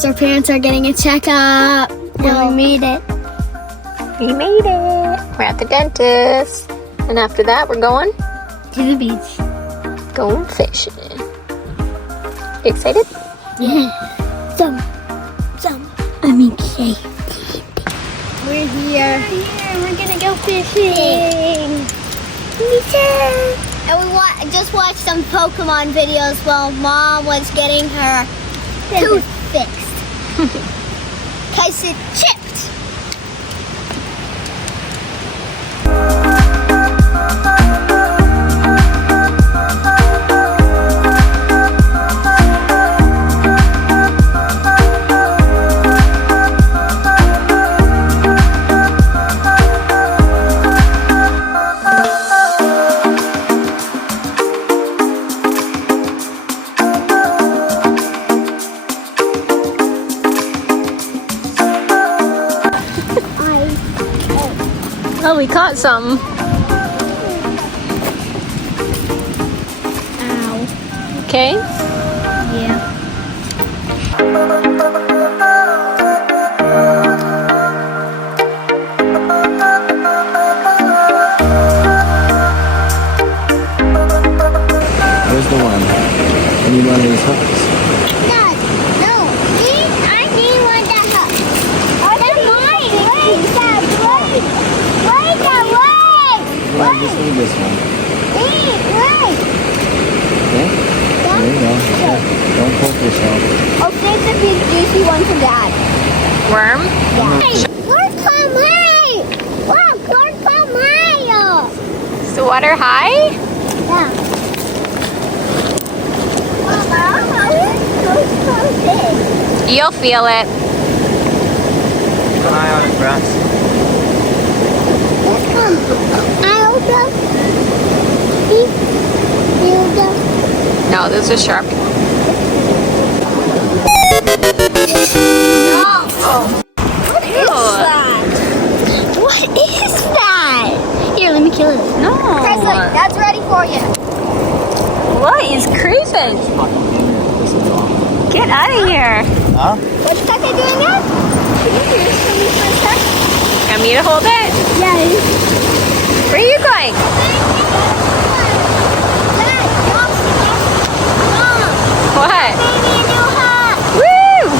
because our parents are getting a checkup. And we made it. We made it. We're at the dentist. And after that, we're going To the beach. going fishing. You excited? Yeah. Some. I'm excited. We're here. We're gonna go fishing. Me too. And we just watched some Pokemon videos while Mom was getting her tooth fixed. Because it chipped. Oh, we caught some. Ow. Okay. Yeah. Where's the one? I need one of these hooks. Dad, no. I need one that hook. Oh, that's mine. Wait, Dad, wait. Wait, Dad, wait. Well, just need this one. Wait. Okay? There you go. Okay. Don't poke yourself. I'll save the big juicy one for Dad. Worm? Yeah. Hey, look how high. Look, how high. Is the water high? Yeah. Mama, it's so big. You'll feel it. Keep an eye on it, Brass. Let's go. No, those are sharp. What is that? What is that? Here, let me kill it. No. Presley, that's ready for you. What is creeping? Get out of here. Huh? What's Becca doing now? Can you hear something for a sec? Want me to hold it? Yes. Where are you going? Dad, Mom. What? Baby, a new hat. Woo!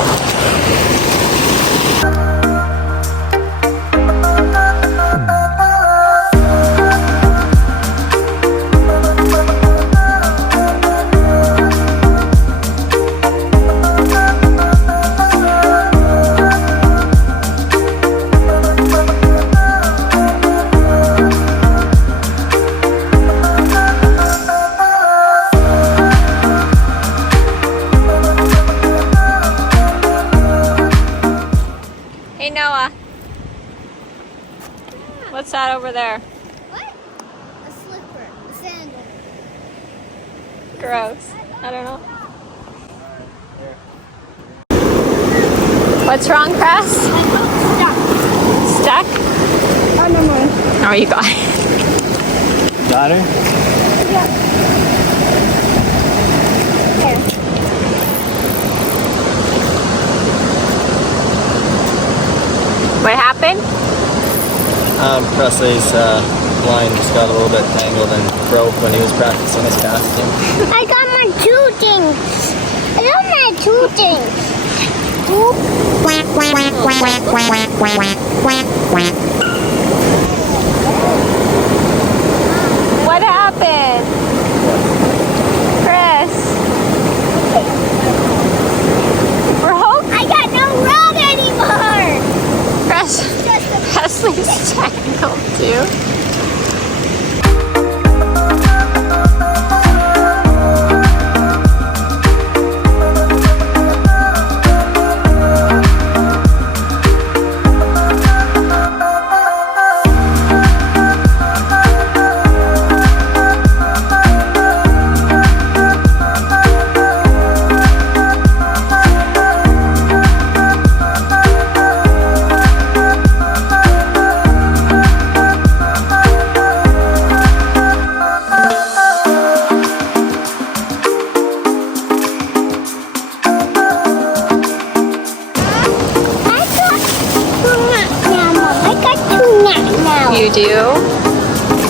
Hey Noah. What's that over there? What? A slipper. A sandal. Gross. I don't know. What's wrong, Press? Stuck? Oh, no more. Oh, you got it. Got her? What happened? Presley's line just got a little bit tangled and broke when he was practicing his casting. I got my two things. I got my two things. What happened? Chris. Broke? I got no rod anymore. Presley's tangled too. You do?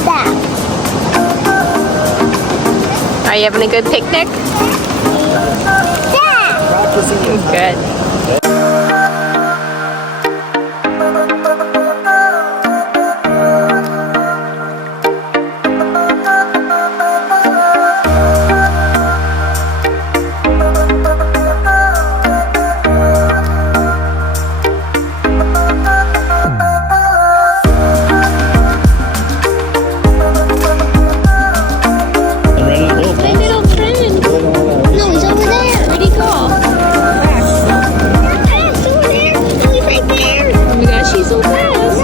That. Are you having a good picnic? That. Good. My little friend. No, he's over there. Where'd he go? He's over there. No, he's right there. Oh my gosh, he's so fast.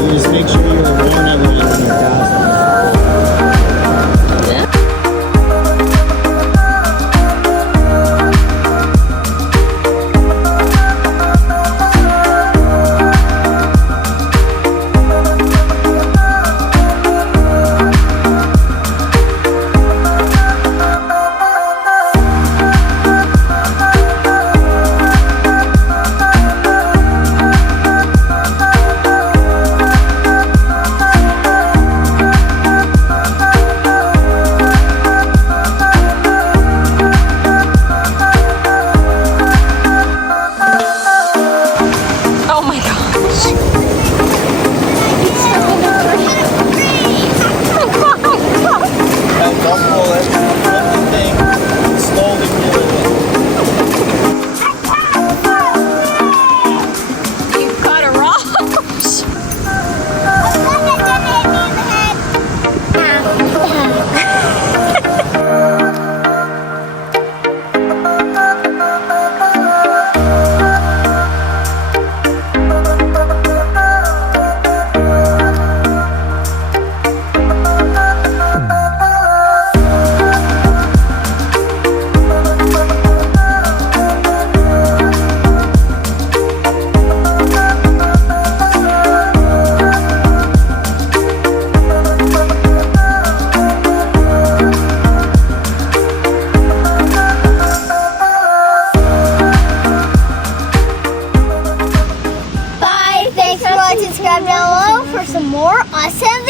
You just make sure you're warm everyone in your house. Oh my gosh. And don't pull it. Flip the thing. Slowly pull it. You got a roach. Bye. Thanks for watching. Subscribe down below for some more awesome